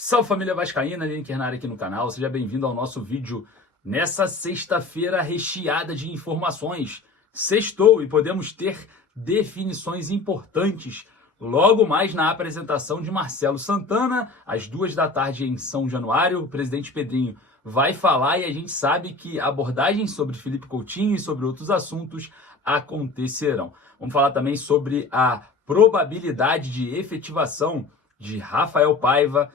Salve família vascaína, Lineker na área aqui no canal, seja bem-vindo ao nosso vídeo nessa sexta-feira recheada de informações. Sextou e podemos ter definições importantes logo mais na apresentação de Marcelo Santana, às 14h em São Januário. O presidente Pedrinho vai falar e a gente sabe que abordagens sobre Felipe Coutinho e sobre outros assuntos acontecerão. Vamos falar também sobre a probabilidade de efetivação de Rafael Paiva,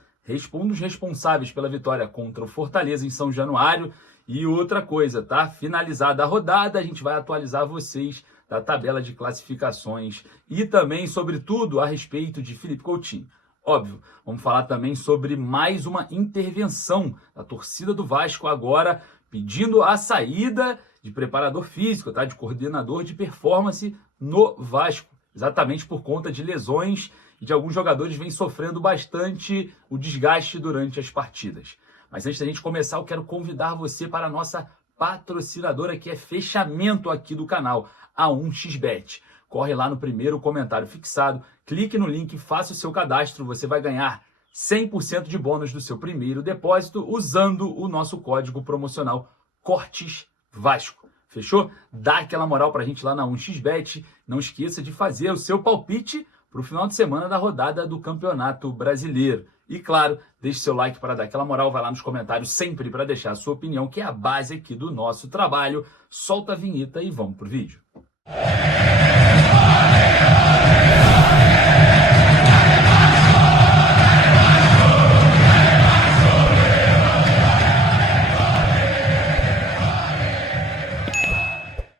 um dos responsáveis pela vitória contra o Fortaleza em São Januário. E outra coisa, tá? Finalizada a rodada, a gente vai atualizar vocês da tabela de classificações e também, sobretudo, a respeito de Felipe Coutinho. Óbvio, vamos falar também sobre mais uma intervenção da torcida do Vasco agora, pedindo a saída de preparador físico, tá? De coordenador de performance no Vasco, exatamente por conta de lesões e de alguns jogadores vêm sofrendo bastante o desgaste durante as partidas. Mas antes da gente começar, eu quero convidar você para a nossa patrocinadora, que é fechamento aqui do canal, a 1xBet. Corre lá no primeiro comentário fixado, clique no link, faça o seu cadastro, você vai ganhar 100% de bônus do seu primeiro depósito usando o nosso código promocional CORTESVASCO. Fechou? Dá aquela moral pra gente lá na 1xBet. Não esqueça de fazer o seu palpite para o final de semana da rodada do Campeonato Brasileiro. E claro, deixe seu like para dar aquela moral, vai lá nos comentários sempre para deixar a sua opinião, que é a base aqui do nosso trabalho. Solta a vinheta e vamos pro vídeo.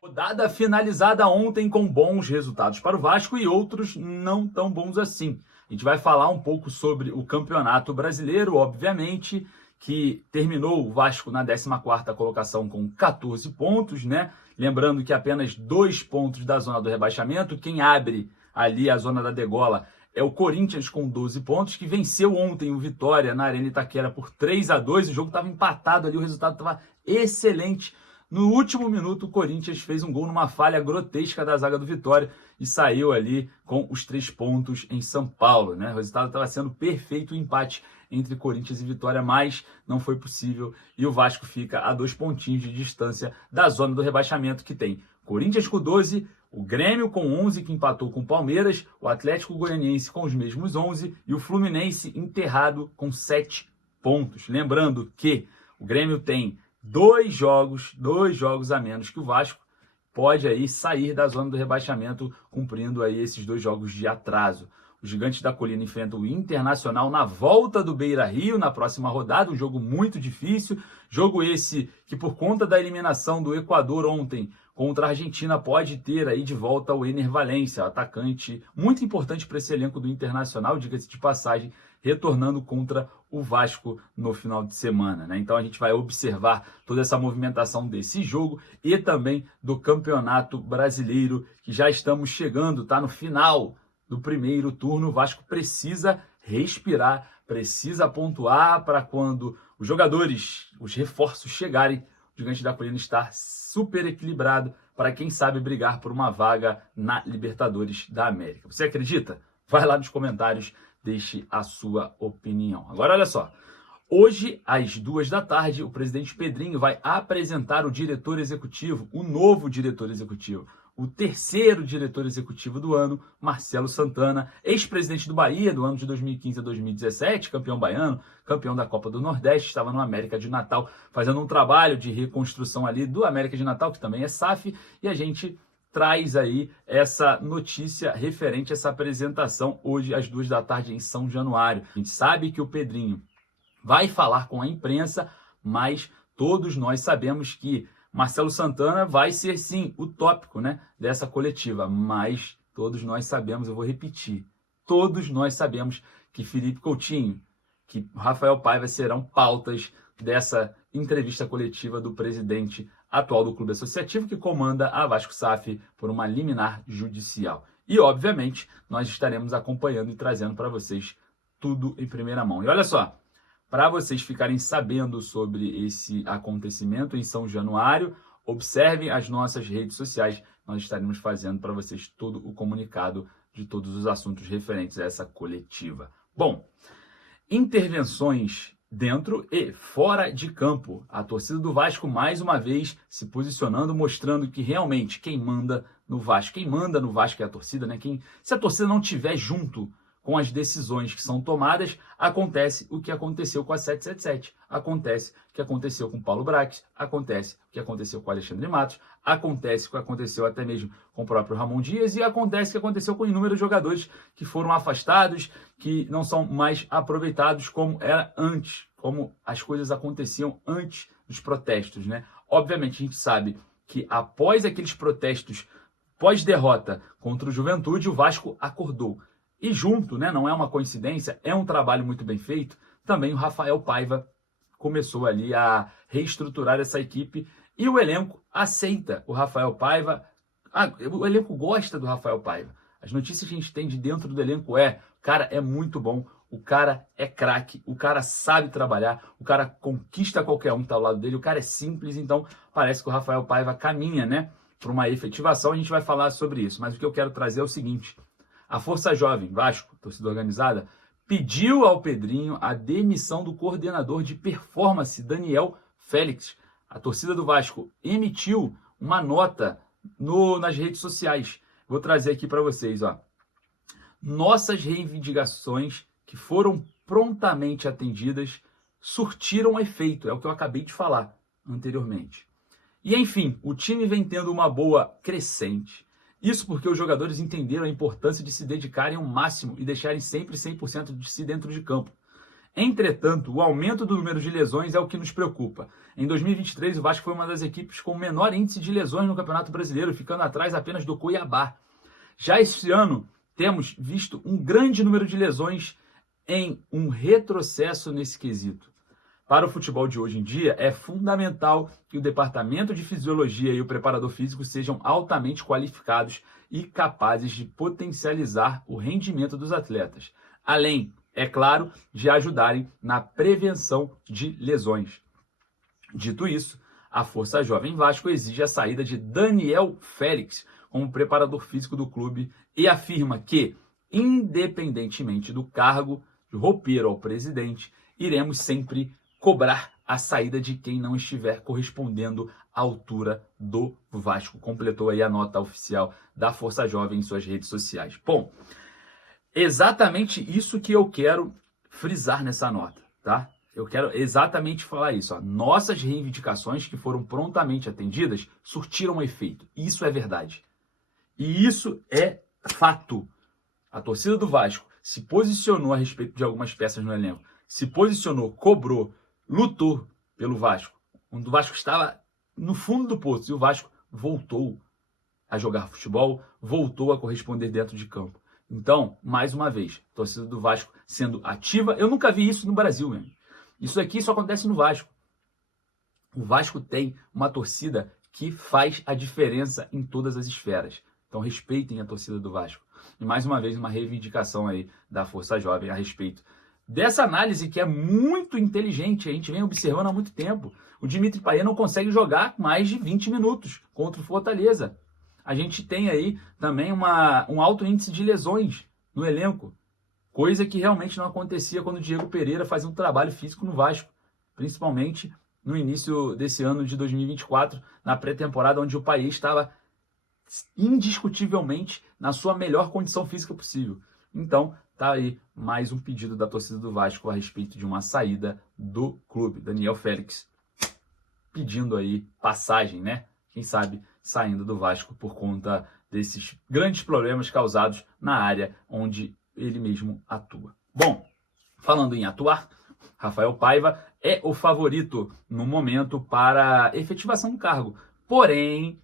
Rodada finalizada ontem com bons resultados para o Vasco e outros não tão bons assim. A gente vai falar um pouco sobre o Campeonato Brasileiro, obviamente, que terminou o Vasco na 14ª colocação com 14 pontos, né? Lembrando que apenas 2 pontos da zona do rebaixamento. Quem abre ali a zona da degola é o Corinthians com 12 pontos, que venceu ontem o Vitória na Arena Itaquera por 3-2. O jogo estava empatado ali, o resultado estava excelente. No último minuto, o Corinthians fez um gol numa falha grotesca da zaga do Vitória e saiu ali com os 3 pontos em São Paulo, né? O resultado estava sendo perfeito, o empate entre Corinthians e Vitória, mas não foi possível e o Vasco fica a 2 pontinhos de distância da zona do rebaixamento, que tem Corinthians com 12, o Grêmio com 11, que empatou com o Palmeiras, o Atlético Goianiense com os mesmos 11 e o Fluminense enterrado com 7 pontos. Lembrando que o Grêmio tem 2 jogos a menos que o Vasco, pode aí sair da zona do rebaixamento cumprindo aí esses 2 jogos de atraso. Os Gigantes da Colina enfrentam o Internacional na volta do Beira-Rio na próxima rodada, um jogo muito difícil, jogo esse que por conta da eliminação do Equador ontem contra a Argentina pode ter aí de volta o Ener Valencia, atacante muito importante para esse elenco do Internacional, diga-se de passagem, retornando contra o Vasco no final de semana, né? Então a gente vai observar toda essa movimentação desse jogo e também do Campeonato Brasileiro, que já estamos chegando, tá no final do primeiro turno. O Vasco precisa respirar, precisa pontuar para quando os jogadores, os reforços chegarem, o Gigante da Colina estar super equilibrado para quem sabe brigar por uma vaga na Libertadores da América. Você acredita? Vai lá nos comentários, deixe a sua opinião. Agora olha só, hoje às 14h o presidente Pedrinho vai apresentar o diretor executivo, o novo diretor executivo, o terceiro diretor executivo do ano, Marcelo Santana, ex-presidente do Bahia do ano de 2015 a 2017, campeão baiano, campeão da Copa do Nordeste, estava no América de Natal fazendo um trabalho de reconstrução ali do América de Natal, que também é SAF, e a gente traz aí essa notícia referente a essa apresentação hoje às 14h em São Januário. A gente sabe que o Pedrinho vai falar com a imprensa, mas todos nós sabemos que Marcelo Santana vai ser sim o tópico, né, dessa coletiva, mas todos nós sabemos, eu vou repetir, todos nós sabemos que Felipe Coutinho, que Rafael Paiva serão pautas dessa entrevista coletiva do presidente atual do Clube Associativo, que comanda a Vasco SAF por uma liminar judicial. E, obviamente, nós estaremos acompanhando e trazendo para vocês tudo em primeira mão. E olha só, para vocês ficarem sabendo sobre esse acontecimento em São Januário, observem as nossas redes sociais. Nós estaremos fazendo para vocês todo o comunicado de todos os assuntos referentes a essa coletiva. Bom, intervenções dentro e fora de campo. A torcida do Vasco, mais uma vez, se posicionando, mostrando que realmente quem manda no Vasco é a torcida, né? Se a torcida não estiver junto com as decisões que são tomadas, acontece o que aconteceu com a 777, acontece o que aconteceu com o Paulo Brax, acontece o que aconteceu com o Alexandre Matos, acontece o que aconteceu até mesmo com o próprio Ramon Dias e acontece o que aconteceu com inúmeros jogadores que foram afastados, que não são mais aproveitados como era antes, como as coisas aconteciam antes dos protestos, né? Obviamente a gente sabe que após aqueles protestos pós-derrota contra o Juventude, o Vasco acordou. E junto, né, não é uma coincidência, é um trabalho muito bem feito, também o Rafael Paiva começou ali a reestruturar essa equipe e o elenco aceita o Rafael Paiva, o elenco gosta do Rafael Paiva. As notícias que a gente tem de dentro do elenco o cara é muito bom, o cara é craque, o cara sabe trabalhar, o cara conquista qualquer um que está ao lado dele, o cara é simples, então parece que o Rafael Paiva caminha, né, para uma efetivação, a gente vai falar sobre isso, mas o que eu quero trazer é o seguinte: a Força Jovem, Vasco, torcida organizada, pediu ao Pedrinho a demissão do coordenador de performance, Daniel Félix. A torcida do Vasco emitiu uma nota nas redes sociais. Vou trazer aqui para vocês, ó. Nossas reivindicações, que foram prontamente atendidas, surtiram efeito. É o que eu acabei de falar anteriormente. E, enfim, o time vem tendo uma boa crescente. Isso porque os jogadores entenderam a importância de se dedicarem ao máximo e deixarem sempre 100% de si dentro de campo. Entretanto, o aumento do número de lesões é o que nos preocupa. Em 2023, o Vasco foi uma das equipes com o menor índice de lesões no Campeonato Brasileiro, ficando atrás apenas do Cuiabá. Já este ano, temos visto um grande número de lesões em um retrocesso nesse quesito. Para o futebol de hoje em dia, é fundamental que o departamento de fisiologia e o preparador físico sejam altamente qualificados e capazes de potencializar o rendimento dos atletas, além, é claro, de ajudarem na prevenção de lesões. Dito isso, a Força Jovem Vasco exige a saída de Daniel Félix como preparador físico do clube e afirma que, independentemente do cargo de roupeiro ao presidente, iremos sempre cobrar a saída de quem não estiver correspondendo à altura do Vasco. Completou aí a nota oficial da Força Jovem em suas redes sociais. Bom, exatamente isso que eu quero frisar nessa nota, tá? Eu quero exatamente falar isso. Ó. Nossas reivindicações que foram prontamente atendidas surtiram efeito. Isso é verdade. E isso é fato. A torcida do Vasco se posicionou a respeito de algumas peças no elenco. Se posicionou, cobrou, lutou pelo Vasco, quando o Vasco estava no fundo do poço, e o Vasco voltou a jogar futebol, voltou a corresponder dentro de campo. Então, mais uma vez, a torcida do Vasco sendo ativa. Eu nunca vi isso no Brasil mesmo. Isso aqui só acontece no Vasco. O Vasco tem uma torcida que faz a diferença em todas as esferas. Então, respeitem a torcida do Vasco. E mais uma vez, uma reivindicação aí da Força Jovem a respeito dessa análise que é muito inteligente, a gente vem observando há muito tempo. O Dimitri Payet não consegue jogar mais de 20 minutos contra o Fortaleza. A gente tem aí também um alto índice de lesões no elenco, coisa que realmente não acontecia quando o Diego Pereira fazia um trabalho físico no Vasco, principalmente no início desse ano de 2024, na pré-temporada, onde o Payet estava indiscutivelmente na sua melhor condição física possível. Então, tá aí mais um pedido da torcida do Vasco a respeito de uma saída do clube. Daniel Félix pedindo aí passagem, né? Quem sabe saindo do Vasco por conta desses grandes problemas causados na área onde ele mesmo atua. Bom, falando em atuar, Rafael Paiva é o favorito no momento para efetivação do cargo. Porém,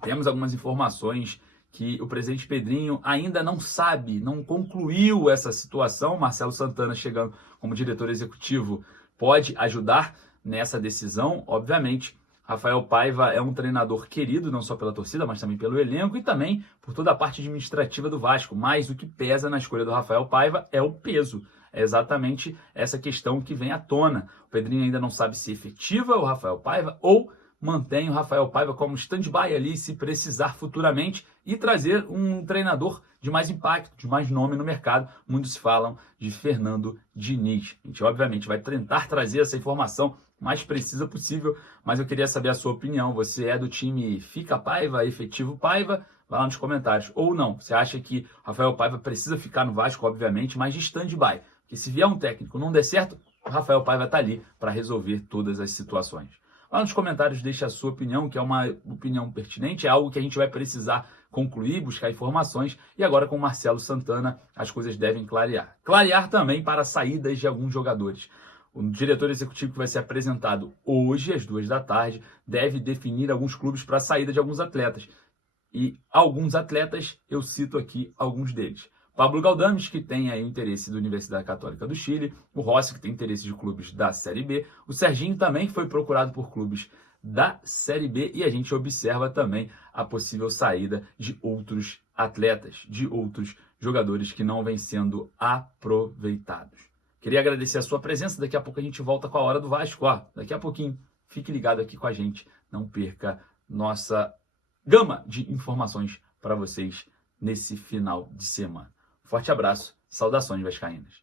temos algumas informações que o presidente Pedrinho ainda não sabe, não concluiu essa situação. Marcelo Santana, chegando como diretor executivo, pode ajudar nessa decisão. Obviamente, Rafael Paiva é um treinador querido, não só pela torcida, mas também pelo elenco e também por toda a parte administrativa do Vasco. Mas o que pesa na escolha do Rafael Paiva é o peso. É exatamente essa questão que vem à tona. O Pedrinho ainda não sabe se efetiva o Rafael Paiva ou mantém o Rafael Paiva como stand-by ali se precisar futuramente e trazer um treinador de mais impacto, de mais nome no mercado. Muitos falam de Fernando Diniz. A gente obviamente vai tentar trazer essa informação mais precisa possível, mas eu queria saber a sua opinião. Você é do time fica Paiva, efetivo Paiva? Vai lá nos comentários. Ou não, você acha que Rafael Paiva precisa ficar no Vasco, obviamente, mas de stand-by? Porque se vier um técnico não der certo, o Rafael Paiva está ali para resolver todas as situações. Lá nos comentários deixe a sua opinião, que é uma opinião pertinente, é algo que a gente vai precisar concluir, buscar informações, e agora com o Marcelo Santana as coisas devem clarear. Clarear também para saídas de alguns jogadores. O diretor executivo que vai ser apresentado hoje, às 14h, deve definir alguns clubes para a saída de alguns atletas. E alguns atletas, eu cito aqui alguns deles. Pablo Galdames, que tem aí o interesse da Universidade Católica do Chile, o Rossi, que tem interesse de clubes da Série B, o Serginho também foi procurado por clubes da Série B e a gente observa também a possível saída de outros atletas, de outros jogadores que não vêm sendo aproveitados. Queria agradecer a sua presença, daqui a pouco a gente volta com a Hora do Vasco, daqui a pouquinho, fique ligado aqui com a gente, não perca nossa gama de informações para vocês nesse final de semana. Forte abraço, saudações vascaínas.